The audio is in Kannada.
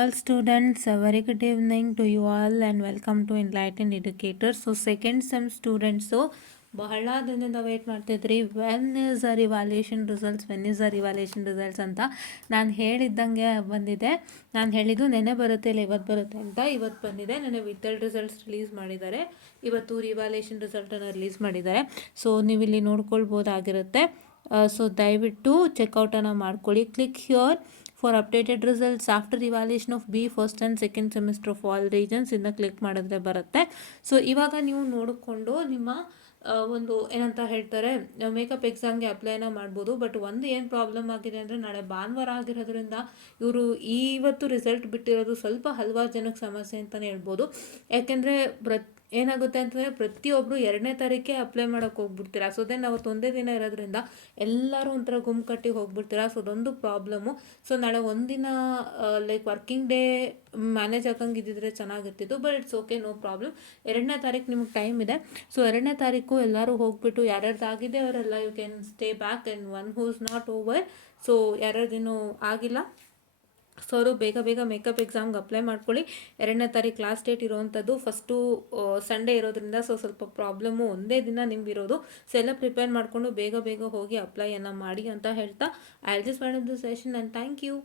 All students, a very good evening to you all and welcome to Enlightened Educators. So second sem students, ಬಹಳ ದಿನದಿಂದ ವೇಟ್ ಮಾಡ್ತಿದ್ರಿ when is a revolution results ಅಂತ ನಾನು ಹೇಳಿದ್ದಂಗೆ ಬಂದಿದೆ. ನಾನು ಹೇಳಿದ್ದು ನೆನೆ ಬರುತ್ತೆ ಇಲ್ಲ ಇವತ್ತು ಬರುತ್ತೆ ಅಂತ. ಇವತ್ತು ಬಂದಿದೆ. ನೆನೆ ವಿತಲ್ಡ್ ರಿಸಲ್ಟ್ಸ್ ರಿಲೀಸ್ ಮಾಡಿದ್ದಾರೆ, ಇವತ್ತು ರಿವಾಲ್ಯೂಷನ್ ರಿಸಲ್ಟನ್ನು ರಿಲೀಸ್ ಮಾಡಿದ್ದಾರೆ. ಸೊ ನೀವು ಇಲ್ಲಿ ನೋಡ್ಕೊಳ್ಬೋದಾಗಿರುತ್ತೆ. ಸೊ ದಯವಿಟ್ಟು ಚೆಕ್ಔಟನ್ನು ಮಾಡ್ಕೊಳ್ಳಿ. Click here for updated results after evaluation of B first and second semester of all regions ಇಂದ ಕ್ಲಿಕ್ ಮಾಡಿದ್ರೆ ಬರುತ್ತೆ. ಸೊ ಇವಾಗ ನೀವು ನೋಡಿಕೊಂಡು ನಿಮ್ಮ ಒಂದು ಏನಂತ ಹೇಳ್ತಾರೆ ಮೇಕಪ್ ಎಕ್ಸಾಮ್ಗೆ ಅಪ್ಲೈನ ಮಾಡ್ಬೋದು. ಬಟ್ ಒಂದು ಏನು ಪ್ರಾಬ್ಲಮ್ ಆಗಿದೆ ಅಂದರೆ ನಾಳೆ ಭಾನುವಾರ ಆಗಿರೋದ್ರಿಂದ ಇವರು ಇವತ್ತು ರಿಸಲ್ಟ್ ಬಿಟ್ಟಿರೋದು ಸ್ವಲ್ಪ ಹಲವಾರು ಜನಕ್ಕೆ ಸಮಸ್ಯೆ ಅಂತಲೇ ಹೇಳ್ಬೋದು. ಯಾಕೆಂದರೆ ಏನಾಗುತ್ತೆ ಅಂತಂದರೆ ಪ್ರತಿಯೊಬ್ಬರು 2ನೇ ತಾರೀಕೆ ಅಪ್ಲೈ ಮಾಡೋಕ್ಕೆ ಹೋಗ್ಬಿಡ್ತೀರಾ. ಸೊ ದೆನ್ ಅವತ್ತು ಒಂದೇ ದಿನ ಇರೋದ್ರಿಂದ ಎಲ್ಲರೂ ಒಂಥರ ಗುಂಪು ಕಟ್ಟಿ ಹೋಗ್ಬಿಡ್ತೀರಾ. ಸೊ ಅದೊಂದು ಪ್ರಾಬ್ಲಮ್ಮು. ಸೊ ನಾಳೆ ಒಂದಿನ ಲೈಕ್ ವರ್ಕಿಂಗ್ ಡೇ ಮ್ಯಾನೇಜ್ ಹಾಕಂಗಿದ್ದಿದ್ರೆ ಚೆನ್ನಾಗಿರ್ತಿತ್ತು. But it's okay, no problem. 2ನೇ ತಾರೀಕು ನಿಮ್ಗೆ ಟೈಮ್ ಇದೆ. ಸೊ 2ನೇ ತಾರೀಕು ಎಲ್ಲರೂ ಹೋಗ್ಬಿಟ್ಟು ಯಾರ್ಯಾರ್ದಾಗಿದೆ ಅವರೆಲ್ಲ you can stay back and one who is not over. So ಯಾರ್ಯಾರ್ದಿನ್ನೂ ಆಗಿಲ್ಲ ಸೊ ಅವರು ಬೇಗ ಮೇಕಪ್ ಎಕ್ಸಾಮ್ಗೆ ಅಪ್ಲೈ ಮಾಡ್ಕೊಳ್ಳಿ. 2ನೇ ತಾರೀಕು ಲಾಸ್ಟ್ ಡೇಟ್ ಇರೋವಂಥದ್ದು. ಫಸ್ಟು ಸಂಡೇ ಇರೋದ್ರಿಂದ ಸೊ ಸ್ವಲ್ಪ ಪ್ರಾಬ್ಲಮ್ಮು, ಒಂದೇ ದಿನ ನಿಮ್ಗಿರೋದು. ಸೊ ಎಲ್ಲ ಪ್ರಿಪೇರ್ ಮಾಡಿಕೊಂಡು ಬೇಗ ಹೋಗಿ ಅಪ್ಲೈಯನ್ನು ಮಾಡಿ ಅಂತ ಹೇಳ್ತಾ I will just end this session and thank you.